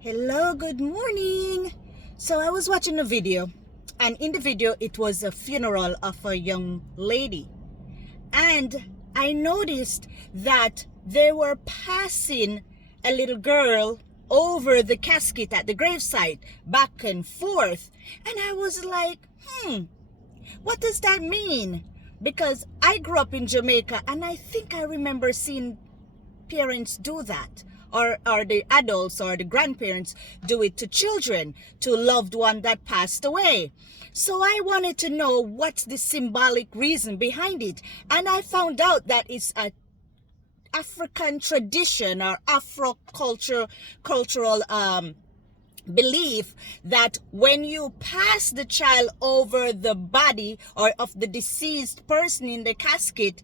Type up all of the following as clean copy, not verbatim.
Hello, good morning. So I was watching a video, and in the video it was a funeral of a young lady, and I noticed that they were passing a little girl over the casket at the gravesite, back and forth, and I was like, what does that mean? Because I grew up in Jamaica, and I think I remember seeing parents do that, or the adults or the grandparents do it to children, to loved one that passed away. So I wanted to know what's the symbolic reason behind it, and I found out that it's a African tradition or cultural belief that when you pass the child over the body or of the deceased person in the casket,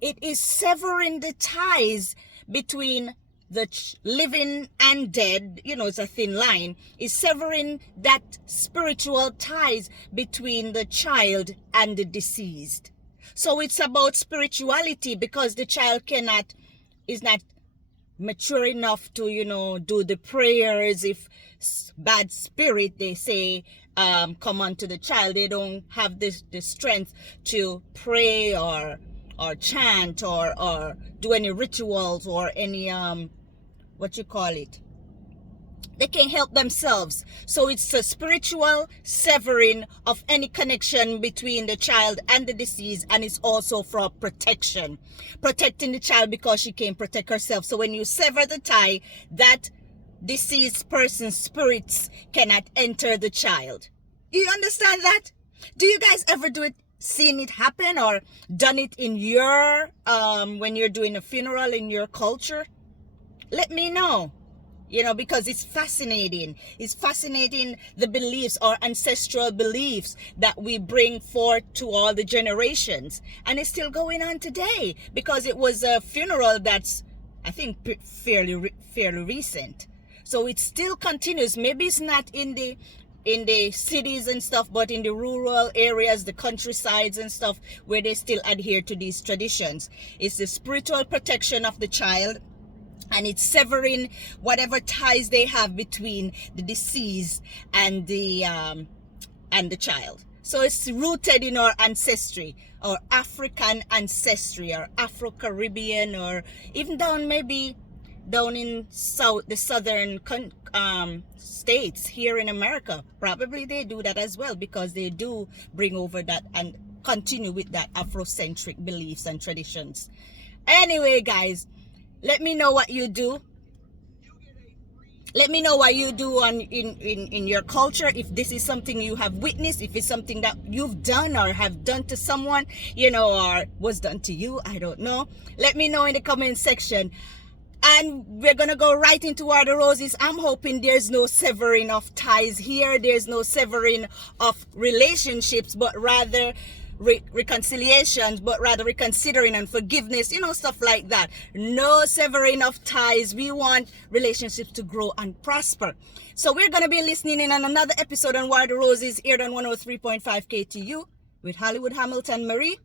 it is severing the ties between the living and dead. It's a thin line. Is severing that spiritual ties between the child and the deceased. So it's about spirituality, because the child is not mature enough to do the prayers. If bad spirit, they say, come onto the child, they don't have the strength to pray or chant or do any rituals or any they can't help themselves. So it's a spiritual severing of any connection between the child and the deceased, and it's also for protecting the child, because she can't protect herself. So when you sever the tie, that deceased person's spirits cannot enter the child. Do you understand that? Do you guys ever do it, seen it happen, or done it in your when you're doing a funeral in your culture? Let me know. Because it's fascinating. It's fascinating, the beliefs or ancestral beliefs that we bring forth to all the generations. And it's still going on today, because it was a funeral that's, I think, fairly recent. So it still continues. Maybe it's not in the cities and stuff, but in the rural areas, the countrysides and stuff, where they still adhere to these traditions. It's the spiritual protection of the child, and it's severing whatever ties they have between the deceased and the child. So it's rooted in our ancestry, our African ancestry, or Afro-Caribbean, or even down in the southern states here in America. Probably they do that as well, because they do bring over that and continue with that Afrocentric beliefs and traditions. Anyway, guys, let me know what you do. Let me know what you do in your culture. If this is something you have witnessed, if it's something that you've done or have done to someone, or was done to you, I don't know. Let me know in the comment section. And we're gonna go right into War of the Roses. I'm hoping there's no severing of ties here. There's no severing of relationships, but rather reconciliations, but rather reconsidering and forgiveness, stuff like that. No severing of ties. We want relationships to grow and prosper. So we're going to be listening in on another episode on War of the Roses, aired on 103.5 KTU with Hollywood Hamilton Marie.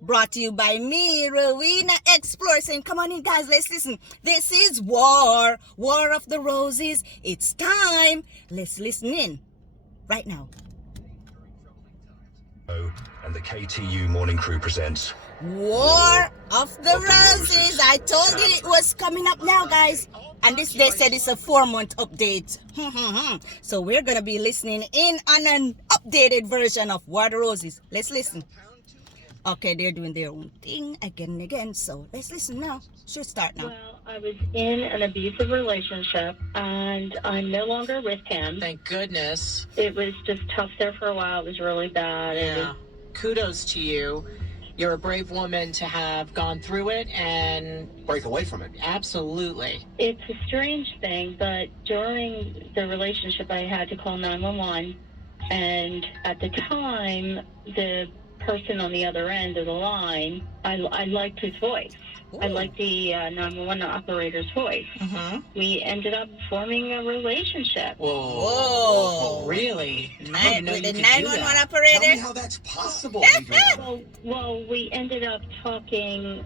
Brought to you by me, Rowena Explorer, saying, come on in, guys, let's listen. This is War of the Roses. It's time. Let's listen in right now. And the KTU Morning Crew presents War of the Roses. I told you it was coming up now, guys. And they said it's a 4-month update. So we're going to be listening in on an updated version of War of the Roses. Let's listen. Okay, they're doing their own thing again and again. So let's listen now. Should start now. Well, I was in an abusive relationship, and I'm no longer with him. Thank goodness. It was just tough there for a while. It was really bad. Yeah. Kudos to you. You're a brave woman to have gone through it and break away from it. Absolutely. It's a strange thing, but during the relationship, I had to call 911, and at the time, the person on the other end of the line, I liked his voice. Ooh. I liked the 911 operator's voice. Mm-hmm. We ended up forming a relationship. Whoa. Really? With the 911 operator? Tell me how that's possible. Well, we ended up talking,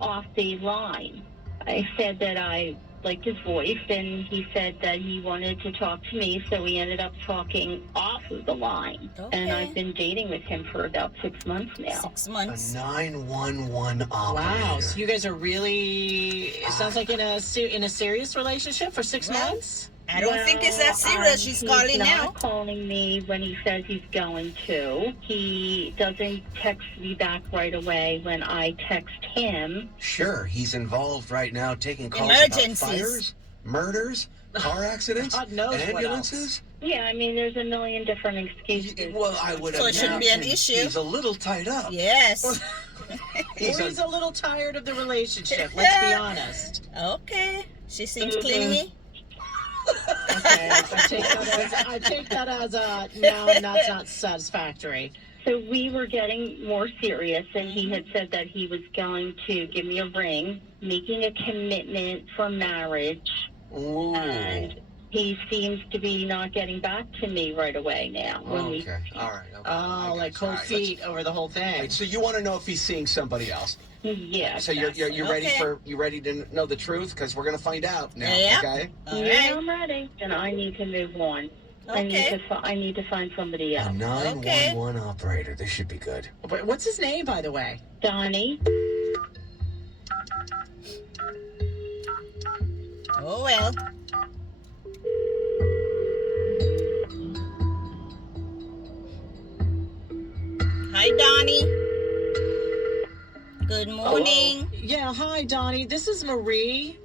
off the line. I said that I liked his voice, and he said that he wanted to talk to me, so we ended up talking off of the line. And Okay. I've been dating with him for about 6 months now. 6 A months. 911 operator. Wow. So you guys are really, it sounds like in a serious relationship for 6 Well, months? I don't think it's that serious. She's calling he's now. not calling me when he says he's going to. He doesn't text me back right away when I text him. Sure, he's involved right now taking calls Emergencies. about fires, murders, car accidents, God knows what ambulances. Yeah, I mean, there's a million different excuses. Well, I would So it shouldn't be an imagine issue. He's a little tied up. Yes. He's He's a little tired of the relationship, let's be honest. Okay. She seems clingy. Okay, I take that as a no, that's not satisfactory. So we were getting more serious, and he had said that he was going to give me a ring, making a commitment for marriage, Ooh. and he seems to be not getting back to me right away now. Okay. All right. Okay. I Oh, like got you. cold All right, feet over the whole thing. let's- So you want to know if he's seeing somebody else? Yeah. So you're ready Okay. you ready to know the truth? Because we're gonna find out now. Yeah. Okay. All Yeah, right. I'm ready, and I need to move on. Okay. I need to find somebody A else. 911 operator. This should be good. What's his name, by the way? Donnie. Oh, well. Hi, Donnie. Good morning. Yeah, hi, Donnie. This is Marie.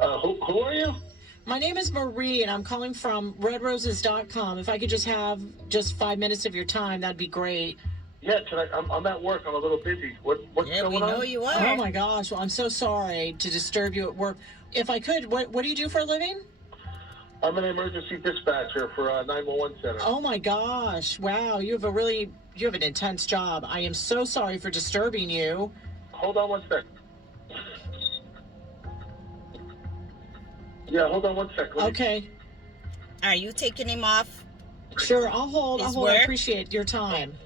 Who are you? My name is Marie, and I'm calling from redroses.com. If I could just have just 5 minutes of your time, that'd be great. Yeah, I'm at work. I'm a little busy. What's Yeah, going we on? know you Oh, are. my gosh. Well, I'm so sorry to disturb you at work. If I could, what do you do for a living? I'm an emergency dispatcher for a 911 center. Oh, my gosh. Wow, you have an intense job. I am so sorry for disturbing you. Hold on one sec. Yeah, hold on one sec. Let me- Okay. Are you taking him off? Sure, I'll hold. His I work? appreciate your time.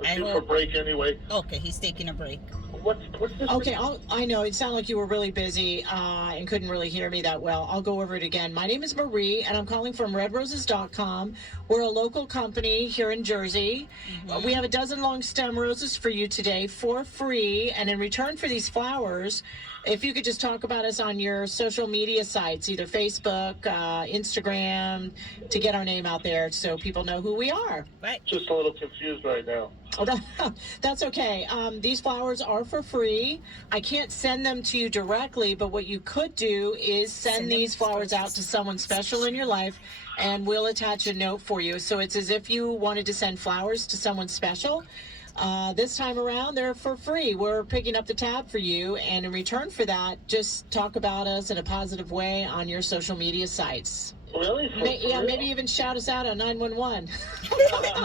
Let's I do for hope- break anyway. Okay, he's taking a break. What's this? Okay, I know it sounded like you were really busy and couldn't really hear me that well. I'll go over it again. My name is Marie, and I'm calling from redroses.com. We're a local company here in Jersey. We have a dozen long stem roses for you today for free, and in return for these flowers, if you could just talk about us on your social media sites, either Facebook, Instagram, to get our name out there so people know who we are. Right. Just a little confused right now. Oh, that's okay. These flowers are for free. I can't send them to you directly, but what you could do is Send send them these to flowers out us. to someone special in your life, and we'll attach a note for you. So it's as if you wanted to send flowers to someone special. This time around, they're for free. We're picking up the tab for you, and in return for that, just talk about us in a positive way on your social media sites. Really? Yeah, maybe even shout us out on 911.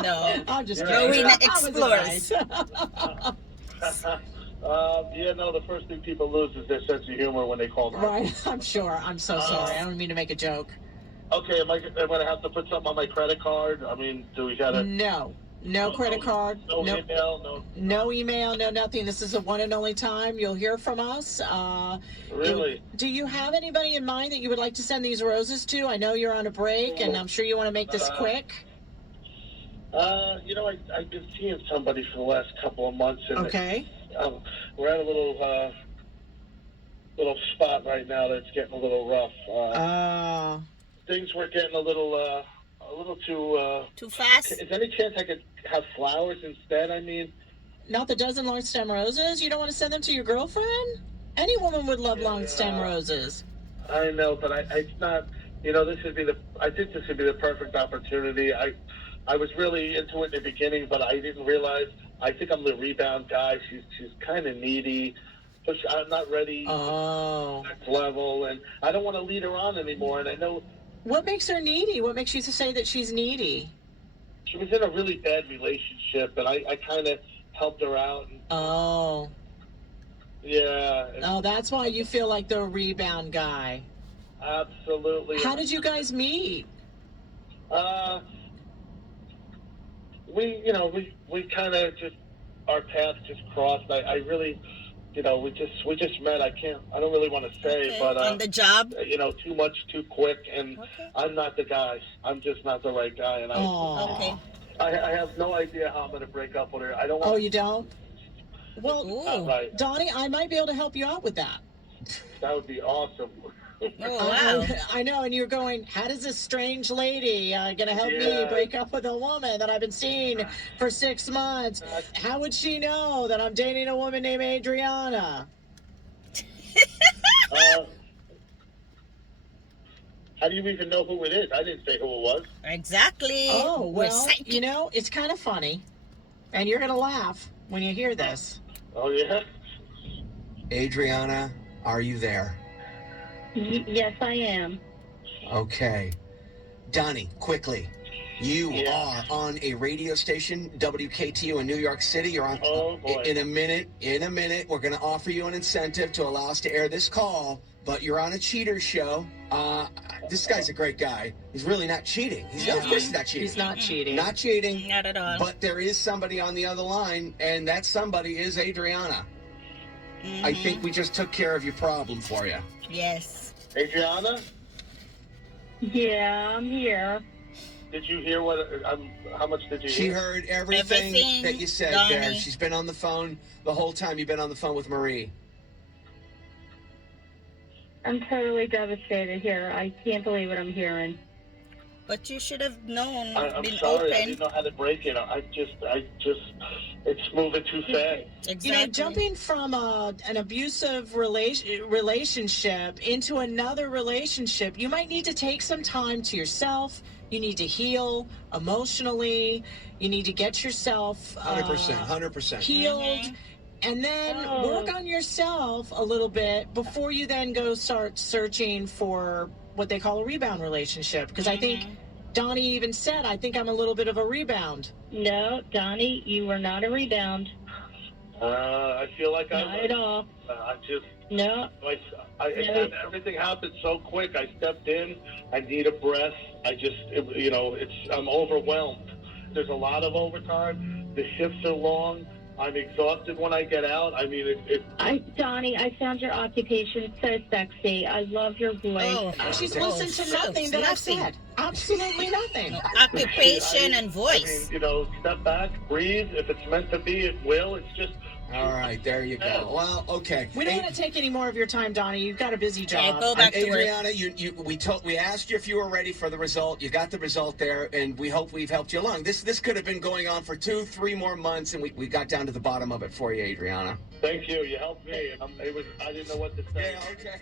No. I'm just Yeah. kidding. Rowena That was Explorers. advice. Yeah, no, the first thing people lose is their sense of humor when they call. Right, I'm sure. I'm so sorry. I don't mean to make a joke. Okay, am I going to have to put something on my credit card? I mean, do we got to... No credit card, No no email, no email, no nothing. This is a one and only time you'll hear from us. Really? Do you have anybody in mind that you would like to send these roses to? I know you're on a break, and I'm sure you want to make this quick. You know, I've been seeing somebody for the last couple of months, and Okay. we're at a little spot right now that's getting a little rough. Things were getting a little too. Too fast? Is there any chance I could have flowers instead? I mean, Not the dozen long stem roses? You don't want to send them to your girlfriend? Any woman would love long stem Yeah. roses. I know, but it's not. You know, I think this would be the perfect opportunity. I was really into it in the beginning, but I didn't realize. I think I'm the rebound guy. She's kind of needy, but I'm not ready Oh. next level, and I don't want to lead her on anymore. And I know What makes her needy? What makes you say that she's needy? she was in a really bad relationship, and I kind of helped her out. And, Oh. yeah, Oh, that's why you feel like the rebound guy. absolutely. How did you guys meet? We kind of just, our paths just crossed. I really you know, we just met. I don't really want to say, Okay. but On the job. you know, too much, too quick, and Okay. I'm not the guy. I'm just not the right guy, and Oh. Okay. I have no idea how I'm going to break up with her. I don't Oh, want you don't? Well, Ooh. right. Donnie, I might be able to help you out with that. That would be awesome. Oh, wow. I know, and you're going, how does this strange lady gonna help me Yeah. break up with a woman that I've been seeing for 6 months? How would she know that I'm dating a woman named Adriana? How do you even know who it is? I didn't say who it was. Exactly. Oh, We're well, psychic. you know, it's kind of funny, and you're gonna laugh when you hear this. Oh, yeah? Adriana, are you there? Yes, I am. Okay. Donnie, quickly. You Yeah. are on a radio station, WKTU in New York City. You're on. Oh, boy. In a minute, we're going to offer you an incentive to allow us to air this call, but you're on a cheater show. This guy's a great guy. He's really not cheating. Of course he's not cheating. He's not cheating. Not cheating. Not at all. But there is somebody on the other line, and that somebody is Adriana. I think we just took care of your problem for you. Yes. Adriana, Yeah, I'm here. did you hear how much did you She hear? heard everything Everything, that you said there. Donnie. She's been on the phone the whole time you've been on the phone with Marie. I'm totally devastated here. I can't believe what I'm hearing. But you should have known, I'm been sorry. I open. didn't know how to break it. I just, it's moving too fast. Exactly. You know, jumping from an abusive relationship into another relationship, you might need to take some time to yourself. You need to heal emotionally. You need to get yourself 100%. healed. And then work on yourself a little bit before you then go start searching for what they call a rebound relationship. Because I think Donnie even said, I think I'm a little bit of a rebound. No, Donnie, you were not a rebound. I feel like Not at all. I just, No. everything happened so quick. I stepped in. I need a breath. I'm overwhelmed. There's a lot of overtime. The shifts are long. I'm exhausted when I get out. I mean, Donnie, I found your occupation so sexy. I love your voice. Oh, She's oh, listened to shucks, nothing that I've nothing. said. Absolutely nothing. Occupation and voice. I mean, step back, breathe. If it's meant to be, it will. It's just. All right, there you go. Well, okay. We don't want to take any more of your time, Donnie. You've got a busy Yeah, job. go back to work. Adriana, we asked you if you were ready for the result. You got the result there, and we hope we've helped you along. This could have been going on for 2-3 more months, and we got down to the bottom of it for you, Adriana. Thank you. You helped me. I didn't know what to say. okay.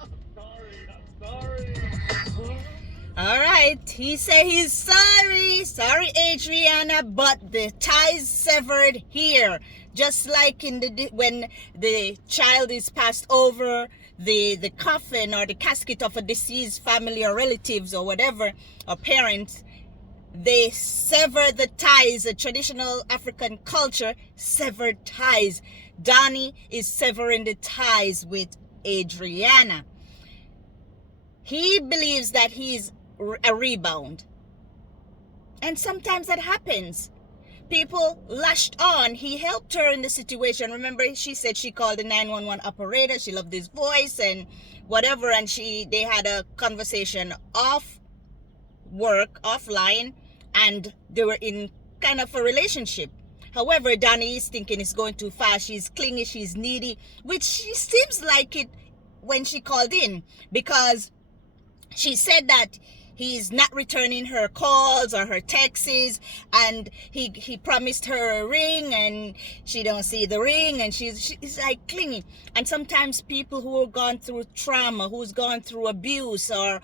I'm sorry. All right. He said he's sorry. Sorry, Adriana, but the ties severed here. Just like when the child is passed over, the coffin or the casket of a deceased family or relatives or whatever, or parents, they sever the ties. A traditional African culture severed ties. Donnie is severing the ties with Adriana. He believes that he's a rebound. And sometimes that happens. People lashed on. He helped her in the situation. Remember, she said she called the 911 operator. She loved his voice and whatever. And they had a conversation off work, offline, and they were in kind of a relationship. However, Donnie is thinking it's going too fast. She's clingy, she's needy, which she seems like it when she called in, because she said that he's not returning her calls or her texts, and he promised her a ring and she don't see the ring, and she's like clingy. And sometimes people who have gone through trauma, who's gone through abuse or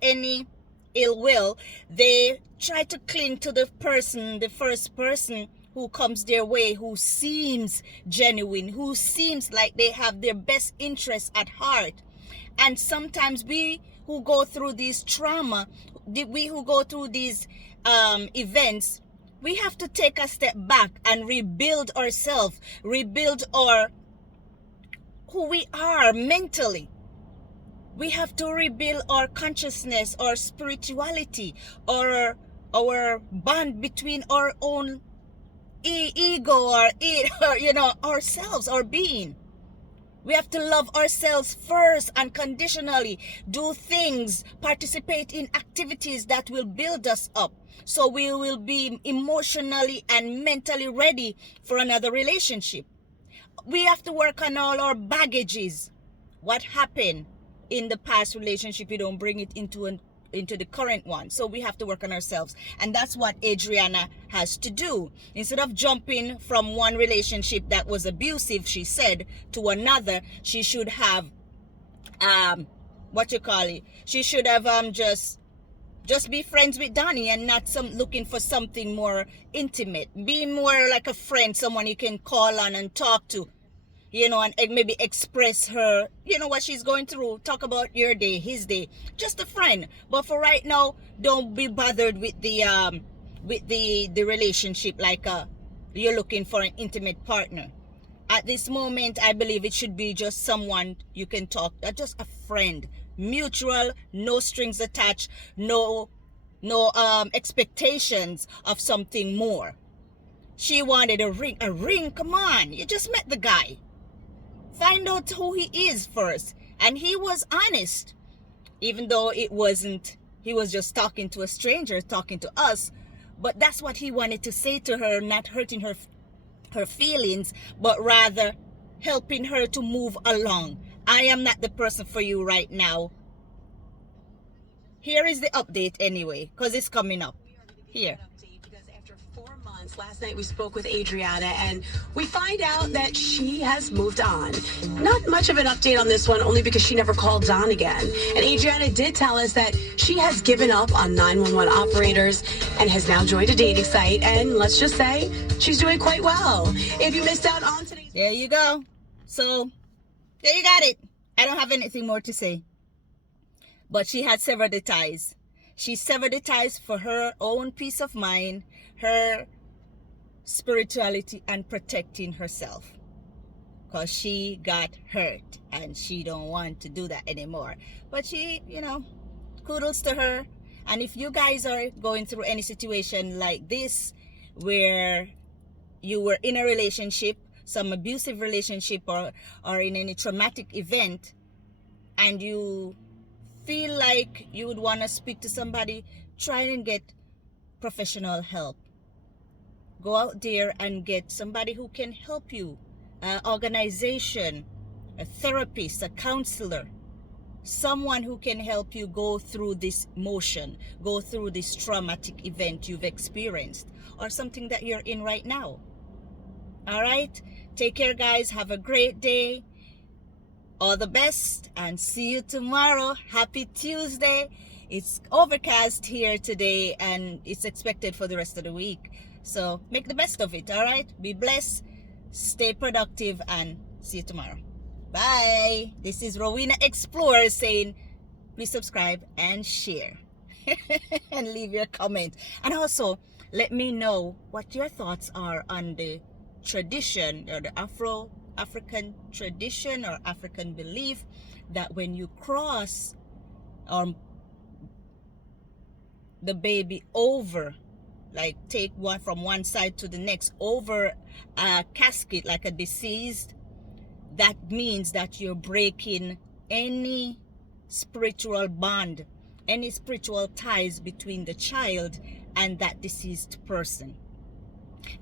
any ill will, they try to cling to the first person who comes their way, who seems genuine, who seems like they have their best interests at heart. And sometimes we who go through these trauma, we who go through these events, we have to take a step back and rebuild ourselves, rebuild who we are mentally. We have to rebuild our consciousness, our spirituality, or our bond between our own ego or you know, ourselves, our being. We have to love ourselves first, unconditionally. Do things, participate in activities that will build us up, so we will be emotionally and mentally ready for another relationship. We have to work on all our baggages. What happened in the past relationship, you don't bring it into the current one. So we have to work on ourselves, and that's what Adriana has to do. Instead of jumping from one relationship that was abusive, she said, to another, she should have she should have just be friends with Donnie, and not looking for something more intimate. Be more like a friend, someone you can call on and talk to, you know, and maybe express her, you know, what she's going through. Talk about your day, his day, just a friend. But for right now, don't be bothered with the relationship like you're looking for an intimate partner. At this moment, I believe it should be just someone you can talk, just a friend, mutual, no strings attached, no expectations of something more. She wanted a ring. Come on, you just met the guy. Find out who he is first. And he was honest, even though it wasn't, he was just talking to a stranger, talking to us. But that's what he wanted to say to her, not hurting her feelings, but rather helping her to move along. I am not the person for you right now. Here is the update anyway, because it's coming up. Here. After 4 months, last night we spoke with Adriana, and we find out that she has moved on. Not much of an update on this one, only because she never called Don again. And Adriana did tell us that she has given up on 911 operators and has now joined a dating site. And let's just say she's doing quite well. If you missed out on today's... There you go. So, there you got it. I don't have anything more to say. But she had severed the ties. She severed the ties for her own peace of mind, her spirituality, and protecting herself. Because she got hurt and she don't want to do that anymore. But she, you know, kudos to her. And if you guys are going through any situation like this, where you were in a relationship, some abusive relationship, or in any traumatic event, and you feel like you would want to speak to somebody, try and get professional help. Go out there and get somebody who can help you, an organization, a therapist, a counselor, someone who can help you go through this motion, go through this traumatic event you've experienced, or something that you're in right now. All right, take care, guys. Have a great day. All the best, and see you tomorrow. Happy Tuesday. It's overcast here today, and it's expected for the rest of the week. So make the best of it. All right, be blessed, stay productive, and see you tomorrow. Bye. This is Rowena Explorer saying, please subscribe and share and leave your comment. And also let me know what your thoughts are on the tradition, or the African tradition or African belief, that when you cross the baby over, like take one from one side to the next, over a casket like a deceased, that means that you're breaking any spiritual bond, any spiritual ties between the child and that deceased person.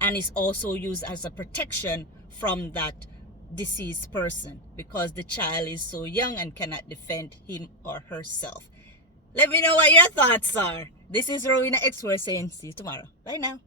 And it's also used as a protection from that deceased person, because the child is so young and cannot defend him or herself. Let me know what your thoughts are. This is Rowena Explorer saying, see you tomorrow. Bye now.